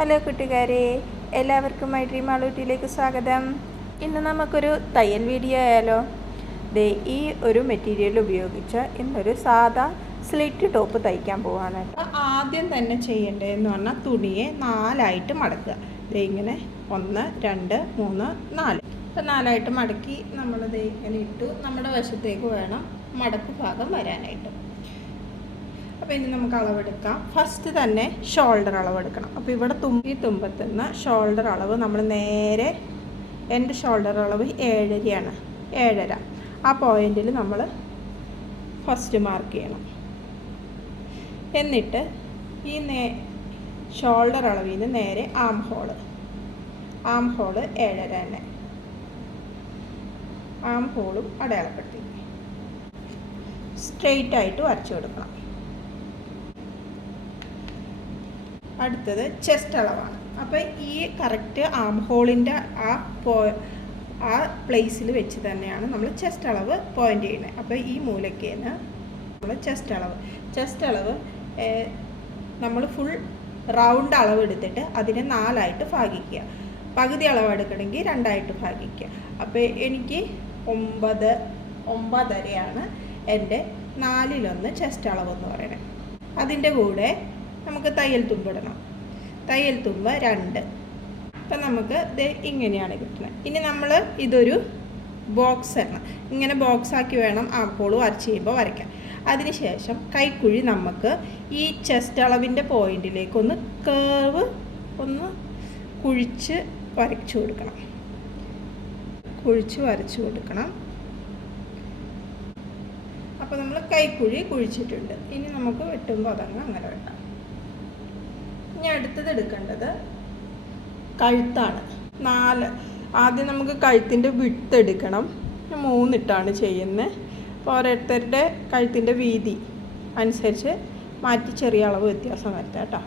Hello കൂട്ടുകാരെ, എല്ലാവർക്കും my dream ആളൂട്ടിയിലേക്ക് സ്വാഗതം. ഇന്ന് നമുക്കൊരു തയ്യൽ വീഡിയോ ആയാലോ. ഈ ഒരു മെറ്റീരിയൽ ഉപയോഗിച്ച് ഇന്നൊരു സാധാ സ്ലിറ്റ് ടോപ്പ് തയ്ക്കാൻ പോവാണ്. ആദ്യം തന്നെ ചെയ്യേണ്ടതെന്ന് പറഞ്ഞാൽ തുണിയെ 4ആയിട്ട് മടക്കുക. ഇങ്ങനെ 1 2 3 4. അപ്പോൾ 4ആയിട്ട് മടക്കി നമ്മളിത് ഇങ്ങനെ ഇട്ടു. നമ്മുടെ വശത്തേക്ക് വേണം മടക്ക് ഭാഗം വരാനായിട്ട്. അപ്പോൾ ഇനി നമുക്ക് അളവെടുക്കാം. ഫസ്റ്റ് തന്നെ ഷോൾഡർ അളവെടുക്കണം. അപ്പോൾ ഇവിടെ തുമ്പത്തുനിന്ന് ഷോൾഡർ അളവ് നമ്മൾ നേരെ എൻ്റെ ഷോൾഡർ അളവ് 7.5 7.5. ആ പോയിന്റിൽ നമ്മൾ ഫസ്റ്റ് മാർക്ക് ചെയ്യണം. എന്നിട്ട് ഈ ഷോൾഡർ അളവിൽ നിന്ന് നേരെ ആം ഹോള് 7.5 തന്നെ. ആം ഹോളും അടയാളപ്പെടുത്തി സ്ട്രെയിറ്റ് ആയിട്ട് വരച്ചു കൊടുക്കണം. അടുത്തത് ചെസ്റ്റ് അളവാണ്. അപ്പോൾ ഈ കറക്റ്റ് ആം ഹോളിൻ്റെ ആ പ്ലേസിൽ വെച്ച് തന്നെയാണ് നമ്മൾ ചെസ്റ്റ് അളവ് പോയിൻ്റ് ചെയ്യുന്നത്. അപ്പോൾ ഈ മൂലക്കേന്ന് നമ്മൾ ചെസ്റ്റ് അളവ് നമ്മൾ ഫുൾ റൗണ്ട് അളവ് എടുത്തിട്ട് അതിനെ 4ആയിട്ട് ഭാഗിക്കുക. പകുതി അളവ് എടുക്കണമെങ്കിൽ 2ആയിട്ട് ഭാഗിക്കുക. അപ്പോൾ എനിക്ക് 9.5 എൻ്റെ 4/1 ചെസ്റ്റ് അളവെന്ന് പറയുന്നത്. അതിൻ്റെ കൂടെ നമുക്ക് തയ്യൽ തുമ്പിടണം. തയ്യൽ തുമ്പ് 2. അപ്പം നമുക്ക് ഇത് ഇങ്ങനെയാണ് കിട്ടുന്നത്. ഇനി നമ്മൾ ഇതൊരു ബോക്സ് ഇടണം. ഇങ്ങനെ ബോക്സാക്കി വേണം ആപ്പോൾ വരച്ച് ചെയ്യുമ്പോൾ വരയ്ക്കാം. അതിനുശേഷം കൈക്കുഴി നമുക്ക് ഈ ചെസ്റ്റ് അളവിൻ്റെ പോയിന്റിലേക്ക് കേർവ് കുഴിച്ച് വരച്ചു കൊടുക്കണം. അപ്പോൾ നമ്മൾ കൈക്കുഴി കുഴിച്ചിട്ടുണ്ട്. ഇനി നമുക്ക് വെട്ടുമ്പോൾ അതങ്ങ് അങ്ങനെ വെട്ടാം. ഇനി അടുത്തത് എടുക്കേണ്ടത് കഴുത്താണ്. 4. ആദ്യം നമുക്ക് കഴുത്തിൻ്റെ വിഡ്ത്ത് എടുക്കണം. 3 ഇട്ടാണ് ചെയ്യുന്നത്. അപ്പോൾ ഓരോരുത്തരുടെ കഴുത്തിൻ്റെ വീതി അനുസരിച്ച് മാറ്റി ചെറിയ അളവ് വ്യത്യാസം വരുത്താം കേട്ടോ.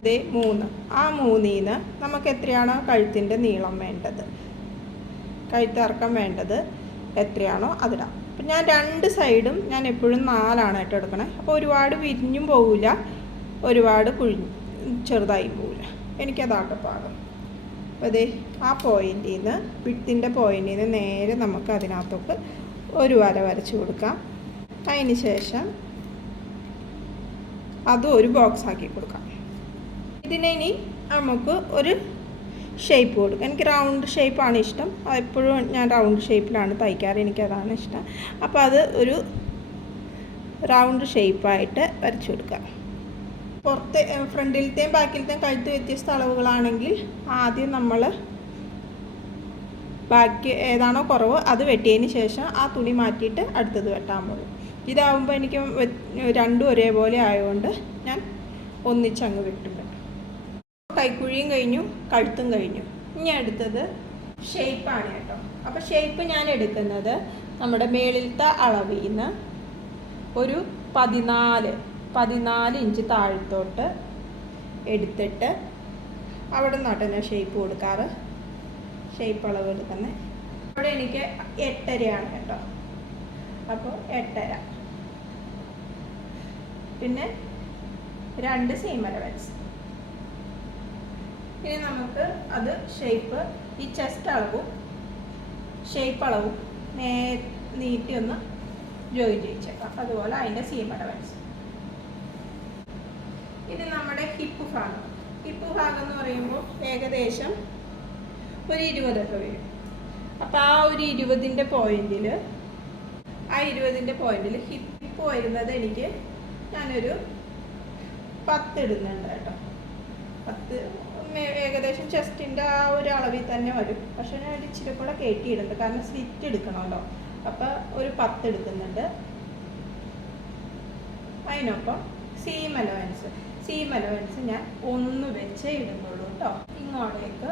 ഇതേ 3. ആ 3ൽ നിന്ന് നമുക്ക് എത്രയാണോ കഴുത്തിൻ്റെ നീളം വേണ്ടത്, കഴുത്തിറക്കം വേണ്ടത് എത്രയാണോ അതിടാം. അപ്പം ഞാൻ 2 സൈഡും ഞാൻ എപ്പോഴും 4 കേട്ടോ എടുക്കണേ. അപ്പോൾ ഒരുപാട് വിരിഞ്ഞും പോവില്ല, ഒരുപാട് ചെറുതായി പോവില്ല. എനിക്കതാട്ടോ പാകം. അപ്പോൾ അതേ ആ പോയിന്റിൽ നിന്ന് വിഡ്ത്തിൻ്റെ പോയിന്റിൽ നിന്ന് നേരെ നമുക്ക് അതിനകത്തോട്ട് ഒരു വര വരച്ച് കൊടുക്കാം. അതിന് ശേഷം അതും ഒരു ബോക്സ് ആക്കി കൊടുക്കാം. ഇതിനെ ഇനി നമുക്ക് ഒരു ഷേപ്പ് കൊടുക്കാം. എനിക്ക് റൗണ്ട് ഷേപ്പാണ് ഇഷ്ടം. എപ്പോഴും ഞാൻ റൗണ്ട് ഷേപ്പിലാണ് തയ്ക്കാറ്, എനിക്കതാണ് ഇഷ്ടം. അപ്പോൾ അത് ഒരു റൗണ്ട് ഷേപ്പായിട്ട് വരച്ചു കൊടുക്കാം. ഫ്രണ്ടിലത്തെയും ബാക്കിലത്തെയും കഴുത്ത് വ്യത്യസ്ത അളവുകളാണെങ്കിൽ ആദ്യം നമ്മൾ ബാക്കി ഏതാണോ കുറവ് അത് വെട്ടിയതിന് ശേഷം ആ തുണി മാറ്റിയിട്ട് അടുത്തത് വെട്ടാൻ പോകും. ഇതാവുമ്പോൾ എനിക്ക് രണ്ടും ഒരേപോലെ ആയതുകൊണ്ട് ഞാൻ ഒന്നിച്ചങ്ങ് വെട്ടും. കൈക്കുഴിയും കഴിഞ്ഞു, കഴുത്തും കഴിഞ്ഞു. ഇനി അടുത്തത് ഷേപ്പാണ് കേട്ടോ. അപ്പോൾ ഷേപ്പ് ഞാൻ എടുക്കുന്നത് നമ്മുടെ മേളിലത്തെ അളവിൽ നിന്ന് ഒരു 14 ഇഞ്ച് താഴത്തോട്ട് എടുത്തിട്ട് അവിടെ നിന്നാണ് ഞാൻ ഷേപ്പ് കൊടുക്കാറ്. ഷേപ്പ് അളവ് എടുക്കുന്നത് അവിടെ എനിക്ക് 8.5 കേട്ടോ. അപ്പോൾ 8.5. പിന്നെ 2 സീം അലവൻസ്. ഇനി നമുക്ക് അത് ഷേപ്പ് ഈ ചെസ്റ്റ് അളവും ഷേപ്പ് അളവും നീട്ടി ഒന്ന് ജോയിൻ ചെയ്യിച്ചേക്കാം. അതുപോലെ അതിൻ്റെ സീം അലവൻസ്. ഇത് നമ്മുടെ ഹിപ്പ് ഭാഗം എന്ന് പറയുമ്പോൾ ഏകദേശം ഒരു 20 വരും. അപ്പോൾ ആ ഒരു 20ൻ്റെ പോയിന്റിൽ ഹിപ്പ് വരുന്നത് എനിക്ക് ഞാനൊരു 10 ഇടുന്നുണ്ട് കേട്ടോ. 10 ഏകദേശം ചെസ്റ്റിൻ്റെ ആ ഒരു അളവിൽ തന്നെ വരും. പക്ഷേ ഞാൻ ഒരു ഇച്ചിരി കൂടെ കയറ്റിയിടുന്നുണ്ട്, കാരണം സ്ലിറ്റ് എടുക്കണമല്ലോ. അപ്പോൾ ഒരു 10 എടുക്കുന്നുണ്ട്. അതിനൊപ്പം സീം അലവൻസ് ഞാൻ 1 വെച്ച് ഇടുന്നുള്ളൂ കേട്ടോ. ഇങ്ങോട്ടേക്ക്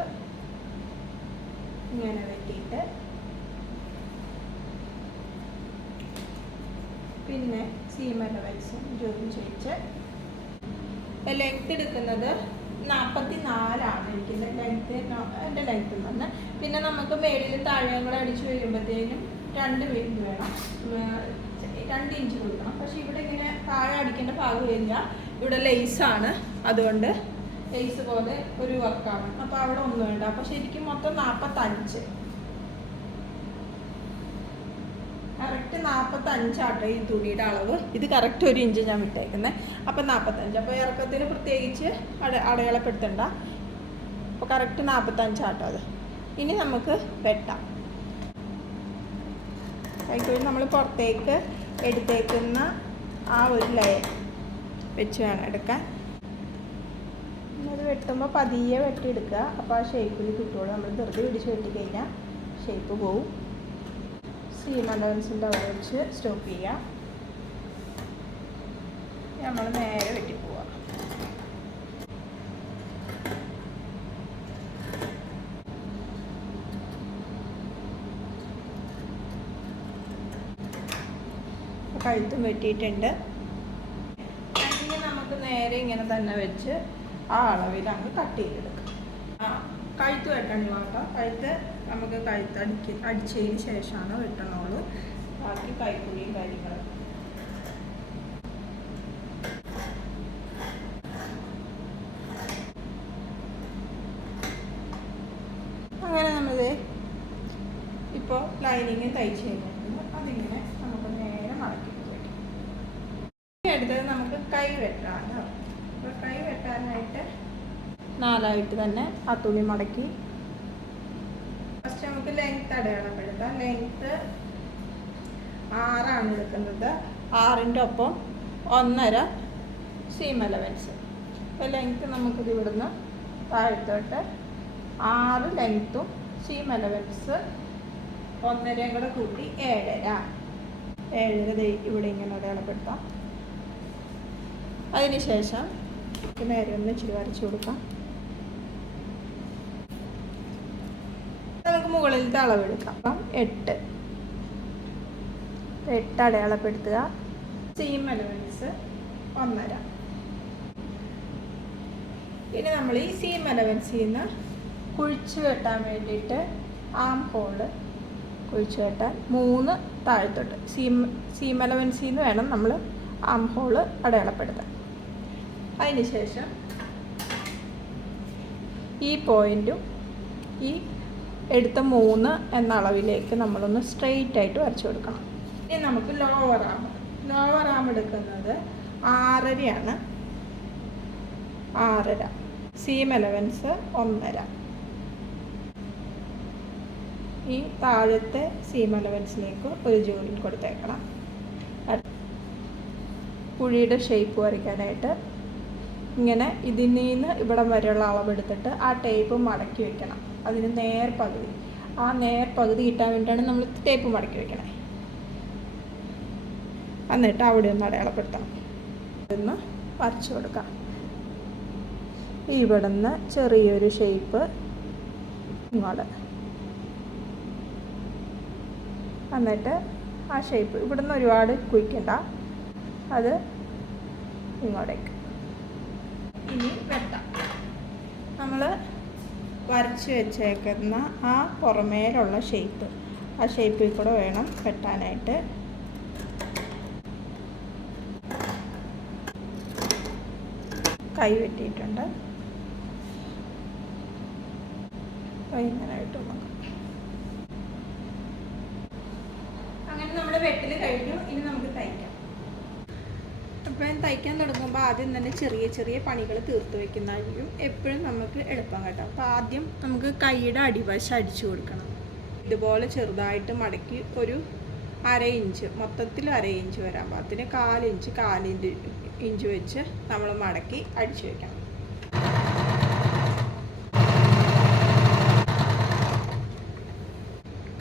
ഇങ്ങനെ വെട്ടിയിട്ട് പിന്നെ സീം അലവൻസും ജോയിൻ ചെയ്യിച്ച് ലെങ്ത് എടുക്കുന്നത് 44 എനിക്ക് എൻ്റെ ലെങ്ത്ത് വന്ന്. പിന്നെ നമുക്ക് മേളിൽ താഴെയും കൂടെ അടിച്ച് വരുമ്പോഴത്തേനും 2 മിനിറ്റ് വേണം, 2 ഇഞ്ച് കൊടുക്കണം. പക്ഷേ ഇവിടെ ഇങ്ങനെ താഴെ അടിക്കേണ്ട ഭാഗമില്ല, ഇവിടെ ലേസാണ്. അതുകൊണ്ട് ലേസ് പോലെ ഒരു വർക്കാണ്. അപ്പോൾ അവിടെ ഒന്നും വേണ്ട. അപ്പോൾ ശരിക്കും മൊത്തം 45, കറക്റ്റ് 45 ആട്ടോ ഈ തുണിയുടെ അളവ്. ഇത് കറക്റ്റ് 1 ഇഞ്ച് ഞാൻ വിട്ടേക്കുന്നത്. അപ്പം 45. അപ്പോൾ ഇറക്കത്തിന് പ്രത്യേകിച്ച് അടയാളപ്പെടുത്തണ്ട. അപ്പോൾ കറക്റ്റ് 45 ആട്ടോ അത്. ഇനി നമുക്ക് വെട്ടാം. കൈക്കുഴി നമ്മൾ പുറത്തേക്ക് എടുത്തേക്കുന്ന ആ ഒരു ലെയർ വെച്ച് വേണം എടുക്കാൻ. അത് വെട്ടുമ്പോൾ പതിയെ വെട്ടിയെടുക്കുക. അപ്പോൾ ആ ഷേപ്പിൽ കിട്ടുള്ളൂ. നമ്മൾ ധൃതി പിടിച്ച് വെട്ടിക്കഴിഞ്ഞാൽ ഷേപ്പ് പോവും. സീം അലവൻസിൻ്റെ അവിടെ വെച്ച് സ്റ്റോപ്പ് ചെയ്യാം. നമ്മൾ നേരെ വെട്ടിപ്പോവാം. കഴുത്തും വെട്ടിയിട്ടുണ്ട്. ഇനി നമുക്ക് നേരെ ഇങ്ങനെ തന്നെ വെച്ച് ആ അളവിൽ അങ്ങ് കട്ട് ചെയ്തെടുക്കാം. കഴുത്ത് വെട്ടണല്ലോ കേട്ടോ. കഴുത്ത് നമുക്ക് അടിച്ചതിന് ശേഷമാണ് വെട്ടണുള്ളൂ. ബാക്കി കൈക്കുഴിയും കാര്യങ്ങളും. അങ്ങനെ നമ്മൾ ഇപ്പോൾ ലൈനിങ് തയ്ച്ച് കഴിഞ്ഞിട്ടുണ്ട്. അതിങ്ങനെ നമുക്ക് നേരെ മടക്കി വയ്ക്കാം. അടുത്തത് നമുക്ക് കൈ വെട്ടാണ്. അപ്പോൾ കൈ വെട്ടാനായിട്ട് 4 ആയിട്ട് തന്നെ ആ തുണി മടക്കി ഫസ്റ്റ് നമുക്ക് ലെങ്ത്ത് അടയാളപ്പെടുത്താം. ലെങ്ത്ത് 6 ആണ് എടുക്കുന്നത്. 6ൻ്റെ ഒപ്പം 1.5 സീം അലവൻസ്. അപ്പോൾ ലെങ്ത്ത് നമുക്കിത് ഇവിടുന്ന് താഴത്തോട്ട് 6 ലെങ്ത്തും സീം അലവൻസ് 1.5 കൂടെ കൂട്ടി 7.5 ഇവിടെ ഇങ്ങനെ അടയാളപ്പെടുത്താം. അതിനുശേഷം നേരെ ഒന്ന് ഇച്ചിരി വരച്ചു കൊടുക്കാം. നമുക്ക് മുകളിലത്തെ അളവെടുക്കാം. അപ്പം 8 അടയാളപ്പെടുത്തുക. Seam allowance 1.5. ഇനി നമ്മൾ ഈ സീം അലവൻസിൽ നിന്ന് കുഴിച്ച് വെട്ടാൻ വേണ്ടിയിട്ട് ആം ഹോള് കുഴിച്ച് വെട്ടാൻ 3 താഴത്തോട്ട് സീം അലവൻസിൽ നിന്ന് വേണം നമ്മൾ ആം ഹോള് അടയാളപ്പെടുത്താൻ. അതിനുശേഷം ഈ പോയിൻറ്റും ഈ എടുത്ത 3 എന്ന അളവിലേക്ക് നമ്മളൊന്ന് സ്ട്രെയിറ്റ് ആയിട്ട് വരച്ചു കൊടുക്കണം. ഇനി നമുക്ക് ലോവർ ആം എടുക്കുന്നത് 6.5 6.5 സീം അലവൻസ് 1.5. ഈ താഴത്തെ സീം അലവൻസിലേക്ക് ഒരു ജോയിൻ കൊടുത്തേക്കണം. കുഴിയുടെ ഷേപ്പ് വരയ്ക്കാനായിട്ട് ഇങ്ങനെ ഇതിൽ നിന്ന് ഇവിടം വരെയുള്ള അളവെടുത്തിട്ട് ആ ടേപ്പ് മടക്കി വെക്കണം. അതിന് നേർപകുതി, ആ നേർപകുതി കിട്ടാൻ വേണ്ടിയിട്ടാണ് നമ്മൾ ടേപ്പ് മടക്കി വെക്കണേ. എന്നിട്ട് അവിടെ ഒന്ന് അടയാളപ്പെടുത്തണം. ഒന്ന് വരച്ചു കൊടുക്കാം. ഇവിടുന്ന് ചെറിയൊരു ഷേപ്പ് ഇങ്ങോട്ട്, എന്നിട്ട് ആ ഷേപ്പ് ഇവിടുന്ന് ഒരുപാട് കുഴിക്കണ്ട, അത് ഇങ്ങോട്ടേക്ക്. ഇനി വെട്ടാം. നമ്മൾ വരച്ച് വെച്ചേക്കുന്ന ആ പുറമേലുള്ള ഷേപ്പ്, ആ ഷേപ്പിൽ കൂടെ വേണം വെട്ടാനായിട്ട്. കൈ വെട്ടിയിട്ടുണ്ട്. കൈ ഇങ്ങനെ ഇട്ട് നോക്കാം. അങ്ങനെ നമ്മുടെ വെട്ടൽ കഴിഞ്ഞു. ഇനി നമുക്ക് തയ്ക്കാം. അപ്പം തയ്ക്കാൻ തുടങ്ങുമ്പോൾ ആദ്യം തന്നെ ചെറിയ ചെറിയ പണികൾ തീർത്ത് വെക്കുന്നതായിരിക്കും എപ്പോഴും നമുക്ക് എളുപ്പം കേട്ടോ. അപ്പോൾ ആദ്യം നമുക്ക് കൈയുടെ അടിവശം അടിച്ചു കൊടുക്കണം. ഇതുപോലെ ചെറുതായിട്ട് മടക്കി ഒരു 1/2 ഇഞ്ച്, മൊത്തത്തിൽ 1/2 ഇഞ്ച് വരാൻ പാകത്തിന് 4 ഇഞ്ച് വെച്ച് നമ്മൾ മടക്കി അടിച്ചു വെക്കണം.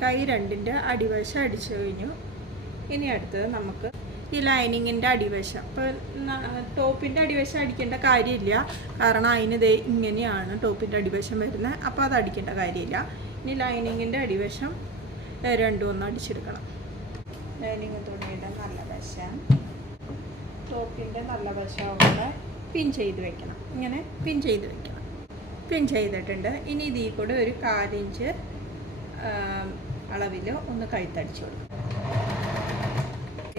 കൈ 2ൻ്റെ അടിവശം അടിച്ചു കഴിഞ്ഞു. ഇനി അടുത്തത് നമുക്ക് ഈ ലൈനിങ്ങിൻ്റെ അടിവശം. അപ്പോൾ ടോപ്പിൻ്റെ അടിവശം അടിക്കേണ്ട കാര്യമില്ല, കാരണം അതിന് ഇങ്ങനെയാണ് ടോപ്പിൻ്റെ അടിവശം വരുന്നത്. അപ്പോൾ അത് അടിക്കേണ്ട കാര്യമില്ല. ഇനി ലൈനിങ്ങിൻ്റെ അടിവശം 2 ഒന്ന് അടിച്ചെടുക്കണം. ലൈനിങ് തുണിയുടെ നല്ല വശം ടോപ്പിൻ്റെ നല്ല വശം അവിടെ പിൻ ചെയ്ത് വെക്കണം. ഇങ്ങനെ പിൻ ചെയ്ത് വെക്കണം. പിൻ ചെയ്തിട്ടുണ്ട്. ഇനി ഇതിൽ കൂടെ ഒരു 1/4 ഇഞ്ച് അളവിൽ ഒന്ന് കഴുത്തടിച്ചു കൊടുക്കും.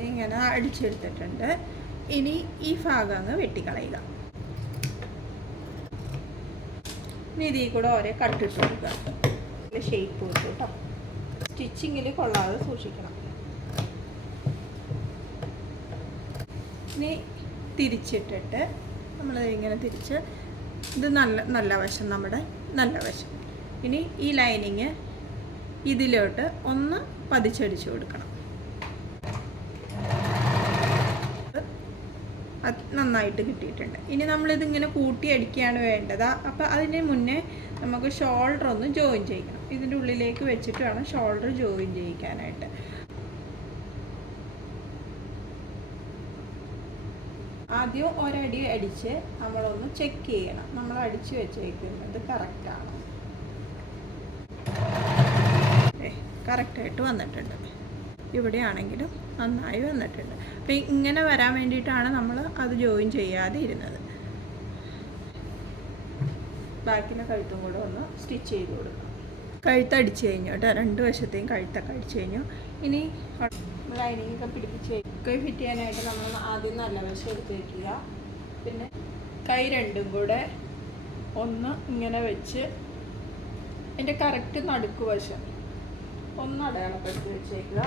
ഇങ്ങനെ അടിച്ചെടുത്തിട്ടുണ്ട്. ഇനി ഈ ഭാഗം അങ്ങ് വെട്ടിക്കളയുക. ഇനി ഇതിൽ കൂടെ ഓരോ കട്ടിട്ട് കൊടുക്കുക. ഷേപ്പ് കൊടുത്തു കേട്ടോ. സ്റ്റിച്ചിങ്ങിൽ കൊള്ളാതെ സൂക്ഷിക്കണം. ഇനി തിരിച്ചിട്ടിട്ട് നമ്മൾ ഇങ്ങനെ തിരിച്ച് ഇത് നല്ല വശം, നമ്മുടെ നല്ല വശം. ഇനി ഈ ലൈനിങ് ഇതിലോട്ട് ഒന്ന് പതിച്ചടിച്ചു കൊടുക്കണം. അത് നന്നായിട്ട് കിട്ടിയിട്ടുണ്ട്. ഇനി നമ്മളിതിങ്ങനെ കൂട്ടിയടിക്കുകയാണ് വേണ്ടത്. അപ്പോൾ അതിന് മുന്നേ നമുക്ക് ഷോൾഡർ ഒന്ന് ജോയിൻ ചെയ്യണം. ഇതിൻ്റെ ഉള്ളിലേക്ക് വെച്ചിട്ട് വേണം ഷോൾഡർ ജോയിൻ ചെയ്യിക്കാനായിട്ട്. ആദ്യം ഒരടി അടിച്ച് നമ്മളൊന്ന് ചെക്ക് ചെയ്യണം, നമ്മൾ അടിച്ച് വെച്ചേക്കുന്നത് കറക്റ്റാണ്. കറക്റ്റായിട്ട് വന്നിട്ടുണ്ട്. ഇവിടെയാണെങ്കിലും നന്നായി വന്നിട്ടുണ്ട്. അപ്പോൾ ഇങ്ങനെ വരാൻ വേണ്ടിയിട്ടാണ് നമ്മൾ അത് ജോയിൻ ചെയ്യാതെ ഇരുന്നത്. ബാക്കിലെ കഴുത്തും കൂടെ ഒന്ന് സ്റ്റിച്ച് ചെയ്ത് കൊടുക്കണം. കഴുത്തടിച്ച് കഴിഞ്ഞു കേട്ടോ. രണ്ട് വശത്തെയും കഴുത്തൊക്കെ അടിച്ച് കഴിഞ്ഞു. ഇനി ലൈനിങ്ങൊക്കെ പിടിപ്പിച്ച് ഫിറ്റ് ചെയ്യാനായിട്ട് നമ്മൾ ആദ്യം നല്ല വശം എടുത്ത് വയ്ക്കുക. പിന്നെ കൈ രണ്ടും കൂടെ ഒന്ന് ഇങ്ങനെ വെച്ച് എൻ്റെ കറക്റ്റ് നടുക്ക് വശം ഒന്ന് അടയാളപ്പെടുത്തി വെച്ചേക്കുക.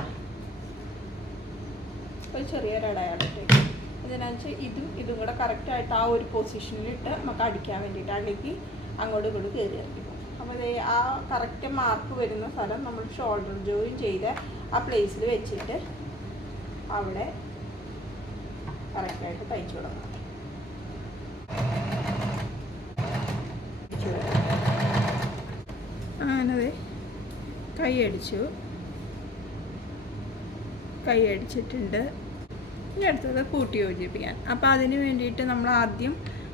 ഒരു ചെറിയൊരു അടയാളത്തേക്ക് അതിനനുസരിച്ച് ഇതും കൂടെ കറക്റ്റായിട്ട് ആ ഒരു പൊസിഷനിലിട്ട് നമുക്ക് അടിക്കാൻ വേണ്ടിയിട്ട്, അല്ലെങ്കിൽ അങ്ങോട്ടും ഇങ്ങോട്ടും കയറി ഇറക്കിക്കും. അപ്പോൾ ആ കറക്റ്റ് മാർക്ക് വരുന്ന സ്ഥലം നമ്മൾ ഷോൾഡർ ജോയിൻ ചെയ്ത് ആ പ്ലേസിൽ വെച്ചിട്ട് അവിടെ കറക്റ്റായിട്ട് തയ്ച്ചു കൊടുക്കണം. അങ്ങനതെ കൈ അടിച്ചിട്ടുണ്ട്. ഇനി അടുത്തത് കൂട്ടി യോജിപ്പിക്കാൻ. അപ്പോൾ അതിന് വേണ്ടിയിട്ട് നമ്മൾ ആദ്യം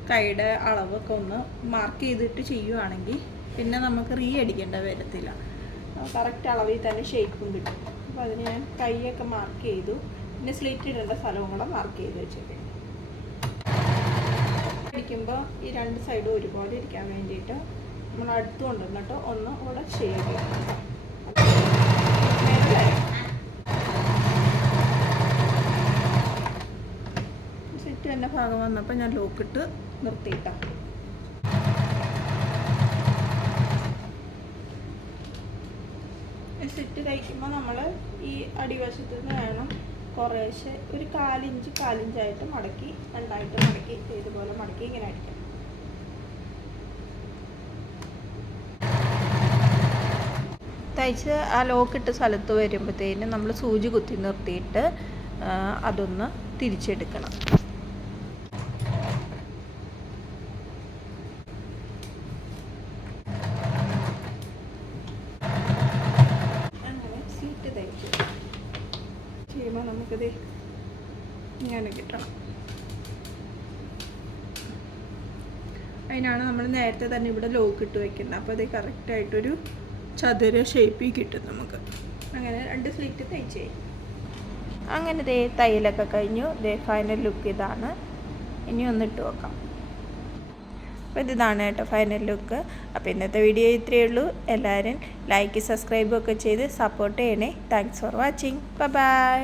കൈയുടെ അളവൊക്കെ ഒന്ന് മാർക്ക് ചെയ്തിട്ട് ചെയ്യുവാണെങ്കിൽ പിന്നെ നമുക്ക് അടിക്കേണ്ട വരത്തില്ല. കറക്റ്റ് അളവിൽ തന്നെ ഷേപ്പും കിട്ടും. അപ്പോൾ അതിന് ഞാൻ കൈയൊക്കെ മാർക്ക് ചെയ്തു. പിന്നെ സ്ലിറ്റ് ഇടേണ്ട സ്ഥലവും കൂടെ മാർക്ക് ചെയ്ത് വെച്ചിട്ടുണ്ട്. അടിക്കുമ്പോൾ ഈ രണ്ട് സൈഡും ഒരുപോലെ ഇരിക്കാൻ വേണ്ടിയിട്ട് നമ്മൾ അടുത്ത് കൊണ്ടുവന്നിട്ട് ഒന്ന് കൂടെ ഷേപ്പ് ചെയ്യണം. സെറ്റ് തന്നെ ഭാഗം വന്നപ്പോൾ ഞാൻ ലോക്കിട്ട് നിർത്തിയിട്ടാണ്. സെറ്റ് തയ്ക്കുമ്പോൾ നമ്മൾ ഈ അടിവശത്തു നിന്ന് വേണം കുറേശ്ശെ ഒരു കാലിഞ്ചായിട്ട് മടക്കി, രണ്ടായിട്ട് മടക്കി, ഇതുപോലെ മടക്കി ഇങ്ങനെ അടിക്കണം. തയ്ച്ച് ആ ലോക്കിട്ട സ്ഥലത്ത് വരുമ്പോഴത്തേനും നമ്മൾ സൂചി കുത്തി നിർത്തിയിട്ട് അതൊന്ന് തിരിച്ചെടുക്കണം. അങ്ങനെ സീറ്റ് തയ്ച്ച് ചെയ്യുമ്പോൾ നമുക്കിത് ഇങ്ങനെ കിട്ടണം. അതിനാണ് നമ്മൾ നേരത്തെ തന്നെ ഇവിടെ ലോക്കിട്ട് വെക്കുന്നത്. അപ്പോൾ അത് കറക്റ്റായിട്ടൊരു ചതുര ഷേപ്പിൽ കിട്ടും നമുക്ക്. അങ്ങനെ രണ്ട് സ്ലിറ്റ് തയ്ച്ച് കഴിഞ്ഞു. അങ്ങനെ തയ്യലൊക്കെ കഴിഞ്ഞു. ഫൈനൽ ലുക്ക് ഇതാണ്. ഇനി ഒന്നിട്ട് നോക്കാം. അപ്പോൾ ഇതാണ് കേട്ടോ ഫൈനൽ ലുക്ക്. അപ്പോൾ ഇന്നത്തെ വീഡിയോ ഇത്രയേ ഉള്ളൂ. എല്ലാവരും ലൈക്ക് സബ്സ്ക്രൈബൊക്കെ ചെയ്ത് സപ്പോർട്ട് ചെയ്യണേ. Thanks for watching. ബൈ.